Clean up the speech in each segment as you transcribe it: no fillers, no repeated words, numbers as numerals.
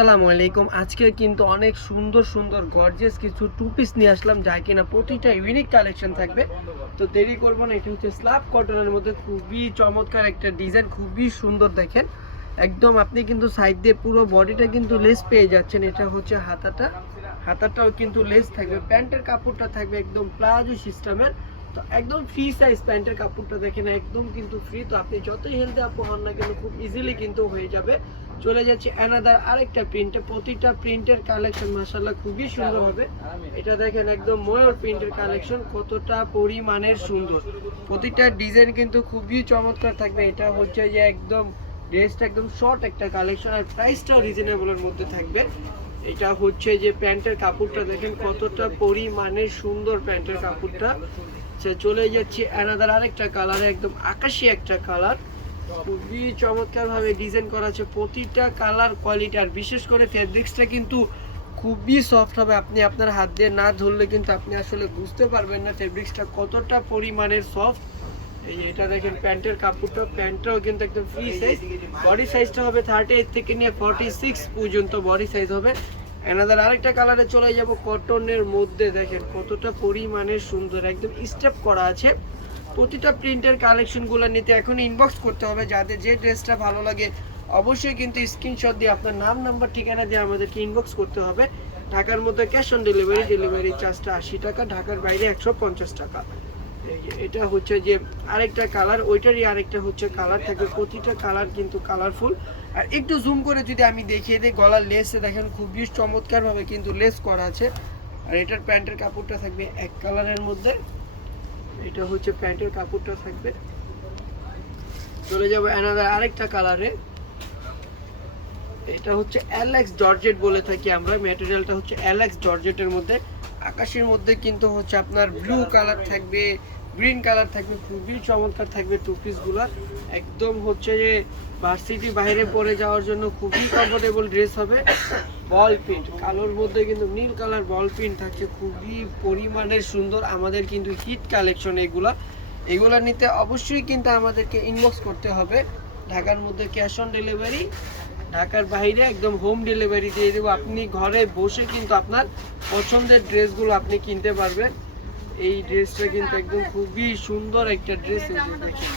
আসসালামু আলাইকুম। আজকে কিন্তু অনেক সুন্দর সুন্দর গর্জিয়াস কিছু টু পিস নিয়ে আসলাম, যা কিনা প্রতিটা ইউনিক কালেকশন থাকবে। তো দেরি করবো না, এটি হচ্ছে স্ল্যাব কটনের মধ্যে খুবই চমৎকার একটা ডিজাইন, খুবই সুন্দর দেখেন। একদম আপনি কিন্তু সাইড দিয়ে পুরো বডিটা কিন্তু লেস পেয়ে যাচ্ছেন। এটা হচ্ছে হাতাটাও কিন্তু লেস থাকবে। প্যান্টের কাপড়টা থাকবে একদম প্লাজো সিস্টেমের। তো একদম ফ্রি সাইজ প্যান্টের কাপড়টা দেখেন, একদম কিন্তু ফ্রি। তো আপনি যতই হেলদি আপু হন না কেন খুব ইজিলি কিন্তু হয়ে যাবে। চলে যাচ্ছে অ্যানাদার আরেকটা প্রিন্টে। প্রতিটা প্রিন্টের কালেকশন মাশাআল্লাহ খুবই সুন্দর হবে। এটা দেখেন একদম ময়ূর প্রিন্টের কালেকশন, কতটা পরিমাণের সুন্দর। প্রতিটা ডিজাইন কিন্তু খুবই চমৎকার থাকবে। এটা হচ্ছে যে একদম ড্রেসটা একদম শর্ট একটা কালেকশন, আর প্রাইসটাও রিজনেবলের মধ্যে থাকবে। এটা হচ্ছে যে প্যান্টের কাপড়টা দেখেন কতটা পরিমাণের সুন্দর প্যান্টের কাপড়টা। চলে যাচ্ছে অ্যানাদার আরেকটা কালারে, একদম আকাশি একটা কালার, খুবই চমৎকার ভাবে ডিজাইন করা আছে। প্রতিটা কালার কোয়ালিটি, আর বিশেষ করে ফেব্রিক্সটা কিন্তু খুবই সফট হবে। আপনি আপনার হাত দিয়ে না ধরলে কিন্তু আপনি আসলে বুঝতে পারবেন না ফেব্রিক্সটা কতটা পরিমাণের সফট। এই এটা দেখেন প্যান্টের কাপড়টা, প্যান্টটাও কিন্তু একদম ফ্রি সাইজ। বডি সাইজটা হবে 38 থেকে নিয়ে 46 পর্যন্ত বডি সাইজ হবে। অ্যানাদার আরেকটা কালারে চলে যাব কটনের মধ্যে, দেখেন কতটা পরিমাণের সুন্দর, একদম স্টেপ করা আছে। প্রতিটা প্রিন্টের কালেকশনগুলো নিতে এখন ইনবক্স করতে হবে। যাদের যে ড্রেসটা ভালো লাগে অবশ্যই কিন্তু স্ক্রিনশট দিয়ে আপনার নাম নাম্বার ঠিকানা দিয়ে আমাদেরকে ইনবক্স করতে হবে। ঢাকার মধ্যে ক্যাশ অন ডেলিভারি, ডেলিভারি চার্জটা 80 টাকা, ঢাকার বাইরে 150 টাকা। এটা হচ্ছে যে আরেকটা কালার, ওইটারই আরেকটা হচ্ছে কালার থাকবে। প্রতিটা কালার কিন্তু কালারফুল। আর একটু জুম করে যদি আমি দেখিয়ে দিই, গলার লেসে দেখেন খুবই চমৎকারভাবে কিন্তু লেস করা আছে। আর এটার প্যান্টের কাপড়টা থাকবে এক কালারের মধ্যে। এটা হচ্ছে প্যান্টের কাপড়টা থাকবে। চলে যাবো অ্যানাদার আরেকটা কালারে। এটা হচ্ছে এলএক্স জর্জেট বলে থাকি আমরা, ম্যাটেরিয়ালটা হচ্ছে এলএক্স জর্জেটের মধ্যে। আকাশের মধ্যে কিন্তু হচ্ছে আপনার ব্লু কালার থাকবে, গ্রিন কালার থাকবে, খুবই চমৎকার থাকবে টু পিসগুলো। একদম হচ্ছে যে ভার্সিটি বাইরে পরে যাওয়ার জন্য খুবই কমফোর্টেবল ড্রেস হবে। বল প্রিন্ট কালোর মধ্যে কিন্তু নীল কালার বল প্রিন্ট থাকছে, খুবই পরিমাণের সুন্দর। আমাদের কিন্তু হিট কালেকশন এগুলা নিতে অবশ্যই কিন্তু আমাদেরকে ইনবক্স করতে হবে। ঢাকার মধ্যে ক্যাশ অন ডেলিভারি, ঢাকার বাইরে একদম হোম ডেলিভারি দিয়ে দেবো। আপনি ঘরে বসে কিন্তু আপনার পছন্দের ড্রেসগুলো আপনি কিনতে পারবেন। এই ড্রেসটা কিন্তু একদম খুবই সুন্দর একটা ড্রেস। দেখেন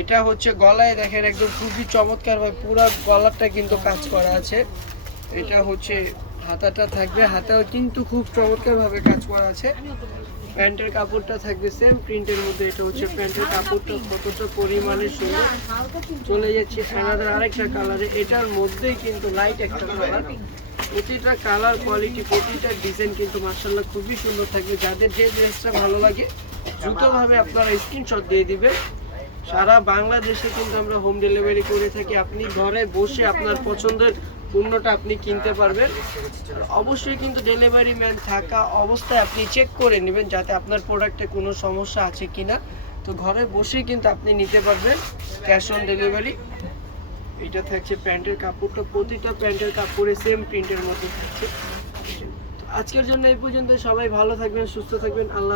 এটা হচ্ছে গলায় দেখেন একদম খুবই চমৎকার ভাবে পুরো গলাটা কিন্তু কাজ করা আছে। এটা হচ্ছে হাতাটা থাকবে, হাতাও কিন্তু খুব চমৎকার ভাবে কাজ করা আছে। প্যান্টের কাপড়টা থাকবে সেম প্রিন্টের মধ্যে। এটা হচ্ছে প্যান্টের কাপড়টা কতটা পরিমাণে সুন্দর। চলে যাচ্ছে অ্যানাদার আরেকটা কালারে, এটার মধ্যেই কিন্তু লাইট একটা কালার। প্রতিটা কালার কোয়ালিটি, প্রতিটা ডিজাইন কিন্তু মাশাআল্লাহ খুবই সুন্দর থাকবে। যাদের যে ড্রেসটা ভালো লাগে দ্রুতভাবে আপনারা স্ক্রিনশট দিয়ে দিবেন। সারা বাংলাদেশে কিন্তু আমরা হোম ডেলিভারি করে থাকি। আপনি ঘরে বসে আপনার পছন্দের পণ্যটা আপনি কিনতে পারবেন। অবশ্যই কিন্তু ডেলিভারি ম্যান থাকা অবস্থায় আপনি চেক করে নেবেন যাতে আপনার প্রোডাক্টে কোনো সমস্যা আছে কিনা। তো ঘরে বসেই কিন্তু আপনি নিতে পারবেন ক্যাশ অন ডেলিভারি। এটা থাকছে প্যান্টের কাপড়টা, প্রতিটা প্যান্টের কাপড়ে সেম প্রিন্টের মতো থাকছে। আজকের জন্য এই পর্যন্ত। সবাই ভালো থাকবেন, সুস্থ থাকবেন। আল্লাহ।